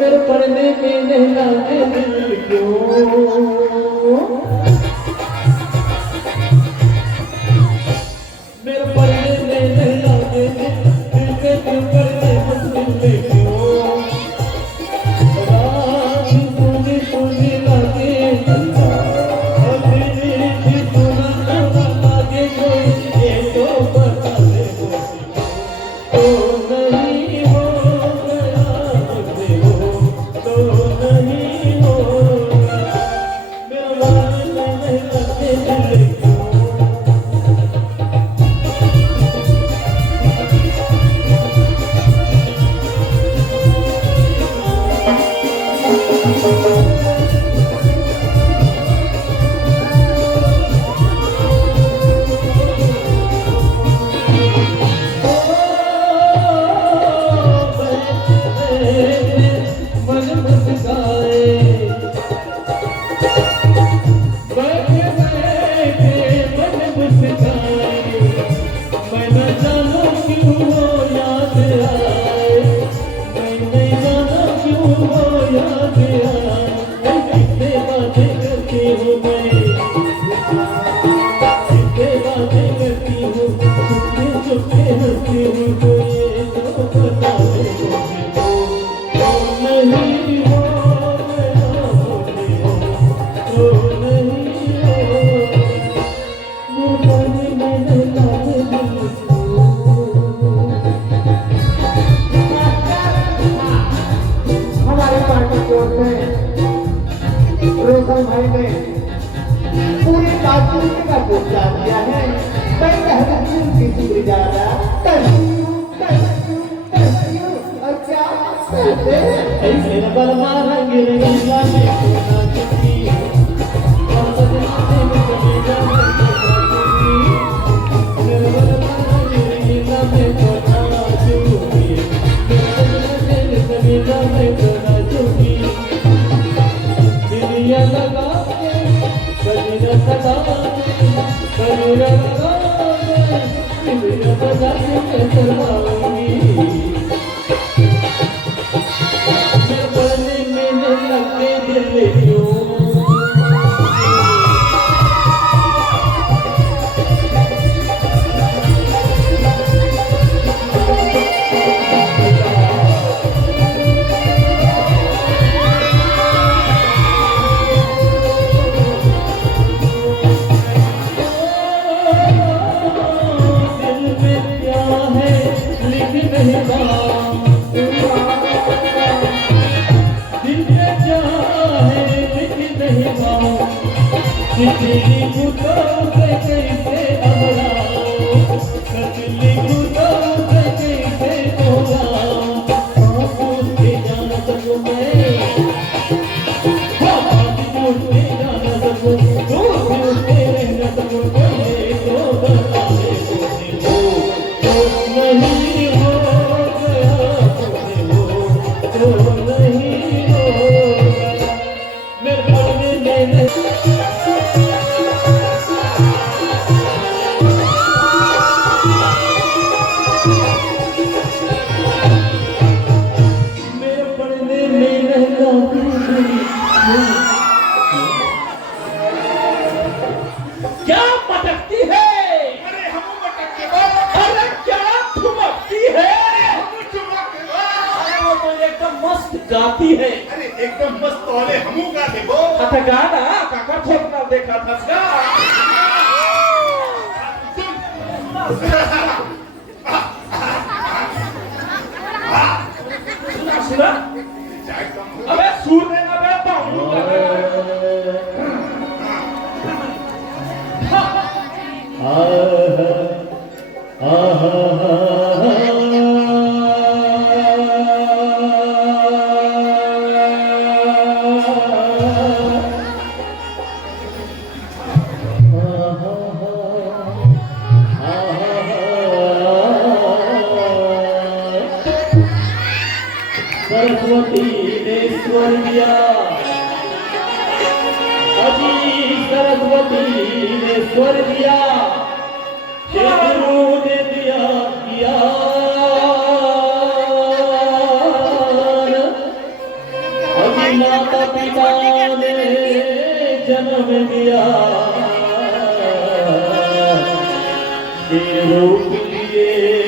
मेरे पढ़ने में नहीं लागे दिल क्यों, मेरे पढ़ने में नहीं लागे दिल के क्यों पढ़ने दिल क्यों, रात पूरी पूरी लागे भाई ने पूरे कानून का उपचार किया है। मैं कहता हूँ किसी ज्यादा और क्या करते ऐसे न बल मारेंगे रंगीला में कोना चुकी और बदनाते में कभी जाने मेरे बल मारेंगे रंगीला में कोना चुकी मेरे बदनाते में कभी जाने कोना चुकी दुनिया लगा के बजना सदा बजना लगा के दुनिया बजा के चलाऊंगी मैं बने में लगे दिल क्यों कितनी गुटों से कैसे अबराओ कितनी गुटों से कैसे बोलाओ पूछ के जाना सकूं मैं पूछ के जाना सकूं पूछ के रहना सकूं कोई तो बता दे तो नहीं हो गया तो नहीं हो गया मेरे पढ़ने में क्या पटकती है अरे हम पटकते हो अरे क्या ठुमकती है हम चुमकते हो अरे वो तो एकदम मस्त गाती है अरे एकदम मस्त वाले हमू का देखो अच्छा गाना काका ठोकना देखा था क्या सुना सुना अबे सुन रहे अबे बाबू सरस्वती ने स्वर दिया अजी सरस्वती ने स्वर दिया गुरु ने दिया ज्ञान ने जन्म दिया ये रूप लिए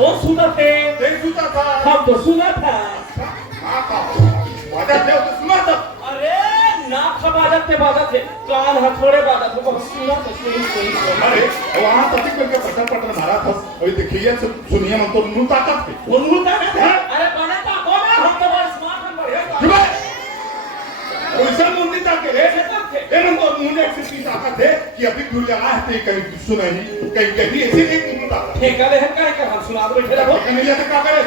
वो सुना थे हम तो सुना था अरे ना बाजत थे कान हथौड़े बाजत थे बहुत सुना तो सही अरे वहां तक करके पत्थर पत्थर मारा था और देखिए सुनिए हम तो मुंह ताकत थे वो मुंह ताकत है अरे बड़ा ताको ना हम तो बड़ा स्मार्ट हम बढ़िया वैसा मुंह नहीं ताके रे हम तो मुंह ने ऐसी ताकत है कि अभी दूर लगा है कहीं सुना ही कहीं ऐसे एक मुंह ताकत ठेका ले हम काहे कर हम सुना दो बैठे रहो नहीं जाते क्या करे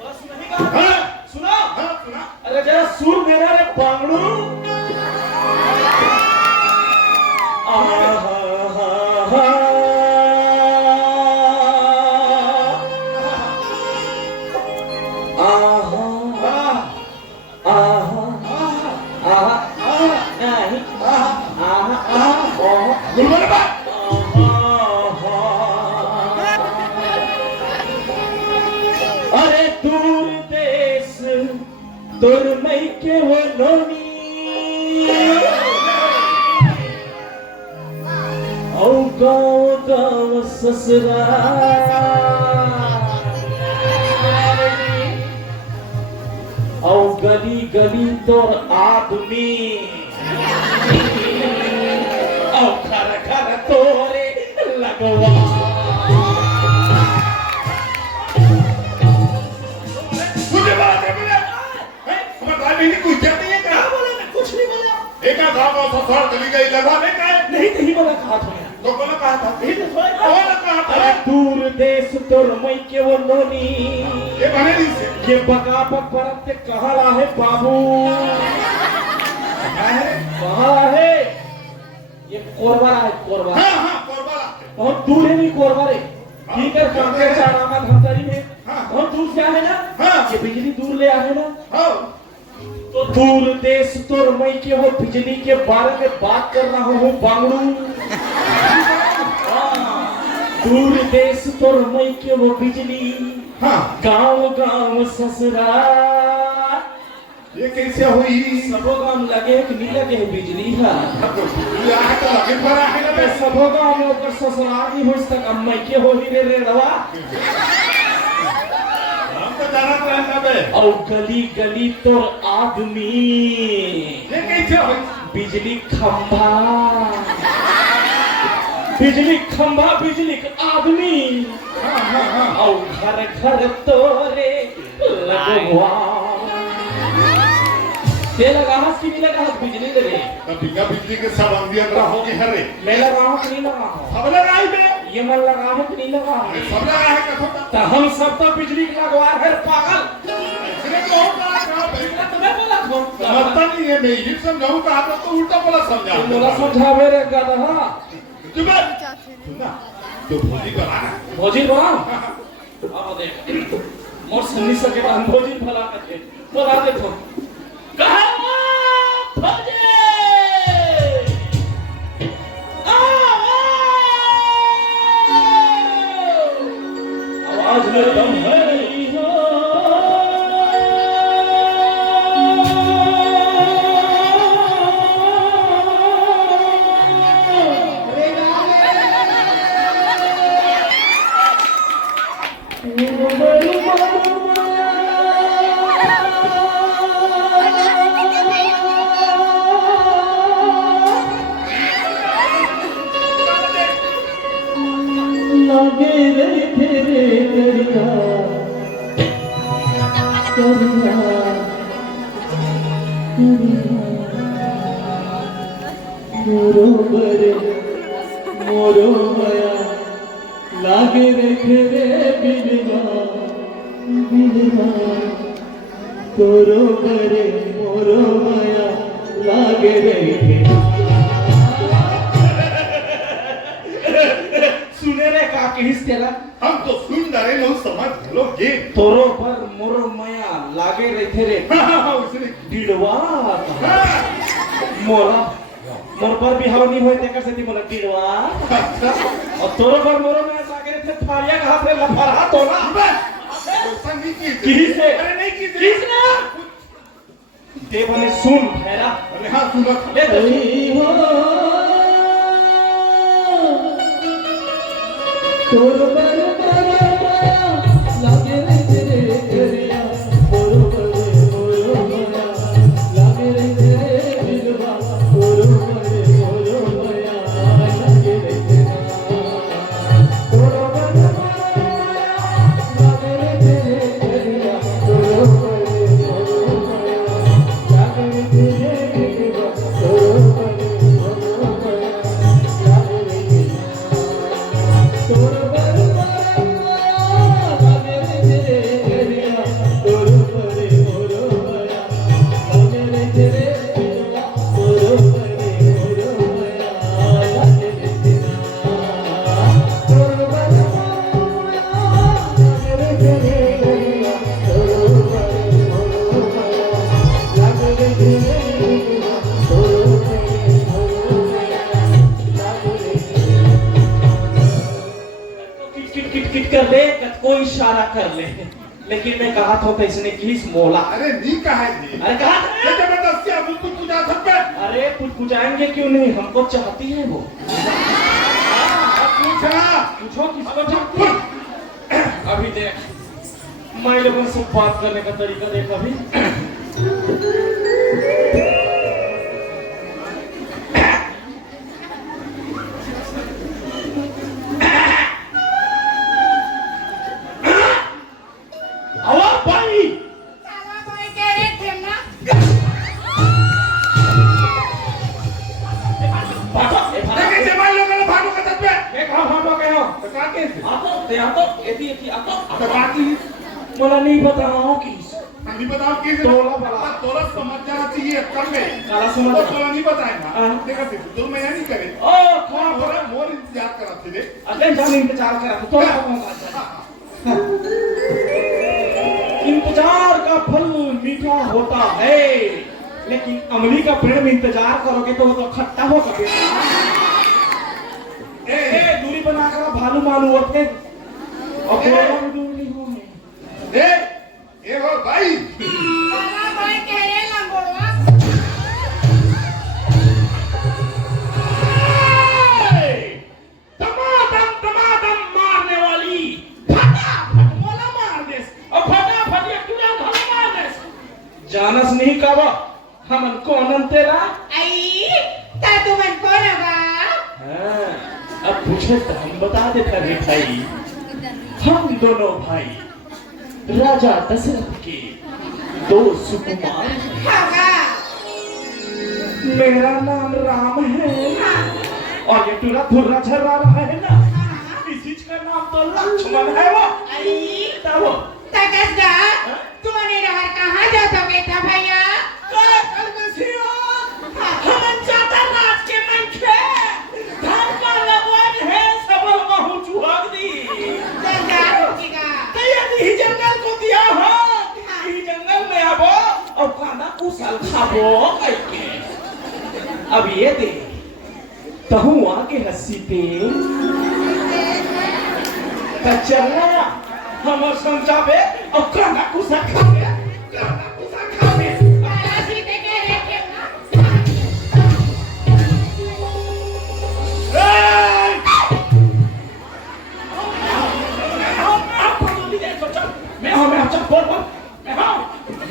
बस नहीं का हां सुना हां सुना अरे जरा सुर देना रे बांगड़ू अरे दूर देश दूर मई के वो नोनी औ गाँव गाँव ससुराल औ गली गली तोर आदमी औ घर घर तोरे लगवा मुझे बात है बोले हमारा भाई नहीं कुछ नहीं है क्या बोला मैं कुछ नहीं बोला एक गांव में ससुराल चली गई लगा में का नहीं बोला कहा था तो बोला कहा था नहीं तो बोला कहा था अरे दूर देश तोर मई के वो नोनी ये बने दिन से ये बगावत परत ते कहा है बाबू कहा है ये कोरबा है कोरबा हां हां कोरबा बहुत दूर है नहीं कोरबा रे ठीक है कांके चारामा धमतरी में बहुत दूर से है ना हाँ। ये बिजली दूर ले आए ना हां तो दूर देश तोर मई के वो बिजली के बारे में बात कर रहा हूँ बांगड़ू दूर देश तोर मई के वो बिजली हां गांव गांव ससुराल ये कैसे हुई सबो गांव लगे कि नहीं लगे बिजली है ये आ तो लगे पर है ना अबे सबो गांव में ऊपर ससुराल नहीं हो तक अम्मा के हो ही रे रवा हम तो जाना रहता बे और गली गली तो आदमी ये कैसे हुई बिजली खंभा बिजली खंभा बिजली का आदमी हां हां हां और घर घर तोरे लगवा ते लगा हस की नहीं लगा हस बिजली दे रे तब बिना बिजली के सब अंधिया रहो के हरे मैं लगा हूं कि नहीं लगा हूं सब लगाई बे ये मन लगा हूं कि नहीं लगा हूं सब लगा है कथो तो हम सब तो बिजली के लगवा है पागल इसने तो होगा कहां बे तुम्हें बोला कौन समझता नहीं है मैं ये समझाऊं तो आप तो उल्टा बोला समझा बोला समझावे रे गधा चुप सुनना तो भोजी करा ना भोजी बनाओ आओ देख मोर सुनी सके हम भोजी भला करके बोला देखो कहा भोजी आवाज में दम है लागे रे तेरे दरिया दरिया मोरो माया लागे रे तेरे बिना बिना तोरो करे मोरो माया लागे रे सुने रे का किस त्याला हम तो सुन रहे हो समझ लो ये तोरो पर मोरो माया लागे रहे रे उसने डिडवा हाँ, मोरा मोर पर भी हवा नहीं होए तेकर से ती मोला डिडवा अच्छा और तोरो पर मोरो माया लागे रहे थे फारिया कहां से लफड़ा तो ना ऐसा नहीं की किस से अरे नहीं की किस ना देव ने सुन ठहरा अरे हाँ सुना ले तो हरी हो तोरो पर मोरो माया लागे रे तेरे करिया तोरो पर मोरो माया लागे रे तेरे बिलवा तोरो पर मोरो माया लागे रे तेरा तोरो पर मोरो माया लागे रे तेरे करिया तोरो पर मोरो माया लागे रे तेरे बिलवा तोरो पर मोरो माया लागे रे तेरा तोरो पर मोरो लागे रे तेरे करिया तोरो पर मोरो माया लागे रे तेरे बिलवा तोरो पर मोरो माया लागे रे तेरा तोरो पर मोरो लागे रे तेरे करिया तोरो पर मोरो माया लागे रे तेरे बिलवा तोरो पर मोरो माया लागे रे किट किट किट कर ले कोई इशारा कर ले लेकिन मैं कहा था इसने किस मोला अरे नहीं कहा है जी अरे कहा ये जबरदस्ती अब कुछ पूछा सकते अरे कुछ जाएंगे क्यों नहीं हमको चाहती है वो पूछना पूछो किसको चाहती है अभी देख मैं लोगों से बात करने का तरीका देख अभी आवा भाई साला भाई कह रहे थे ना भागो लेकिन जमाई लोग ने भागो का तब पे एक हां हां के हो तो का के आ तो एती एती आ तो तो बाकी मला नहीं पता हो कि नहीं बताओ की तोला बड़ा। तोला समझ जाना चाहिए कर ले काला समझ तो तोला नहीं बताएगा हाँ। देखा थे तो मैं नहीं करे ओ कौन मोर मोर इंतजार करा थे दे अगले जान इंतजार करा तो इंतजार का फल मीठा होता है लेकिन अमली का पेड़ में इंतजार करोगे तो वो तो खट्टा होगा बेटा ए दूरी बनाकर भालू मालू होते और कोरोना में दूर नहीं होंगे ए हो भाई साला भाई कह रहे लंगोड़वा टमाटम मारने वाली फटाफट मोला मार दे और फटाफट ये क्यों घर मार दे जानस नहीं कावा हमन कौन तेरा आई ता तुमन कौन बा हाँ, अब पूछे तो हम बता देता रे भाई हम दोनों भाई राजा दशरथ के दो सुकुमार हैं। होगा मेरा नाम राम है हाँ और ये टूरा थुर्रा छर्रा रहा है ना इसी का नाम तो लक्ष्मण है वो आई तब वो तकस दा तुमने रहा कहाँ जा सके था भैया कल में सियो हमन चाहता राज के मन खे धन का लगवान है सब महू चुहाग दी गंगा रुचिगा कया दी जंगल को दिया हो ई जंगल में आबो और खाना कुशल खाबो करके अब ये दे तहु आके हंसी पे कचरा हम समझावे और खाना कुशल खावे खाना कुशल खावे साला सीधे कह रहे थे ना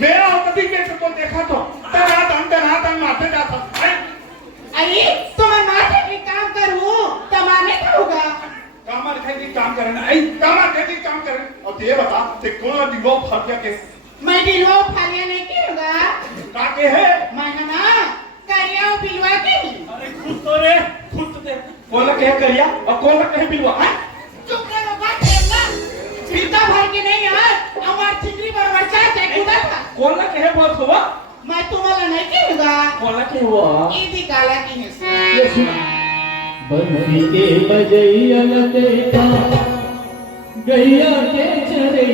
मेरा कभी के तो देखा तो तनातन मारते जाता अरे तुम्हारे माथे पे काम करूं तमाने का होगा कामर खेती काम करना आई कामर खेती काम करना और ये बता ते कौन दिवो फटिया के मैं बिलवा फालिया नहीं करूंगा काके है मैं ना करिया बिलवा के ही अरे खुद तो रे खुद तो दे कौन कहे करिया और कौन कहे बिलवा हैं चुप रहो बात करना चिंता भर के नहीं यार अमर चिकरी बरोबर चालते कुदा था कोणाला केहे बोलत हो मैं तुम्हाला नहीं कहूंगा कोणाला केहे हो ईदी काला की है ये सुना बंसी के बजैया देखा गैया के चरे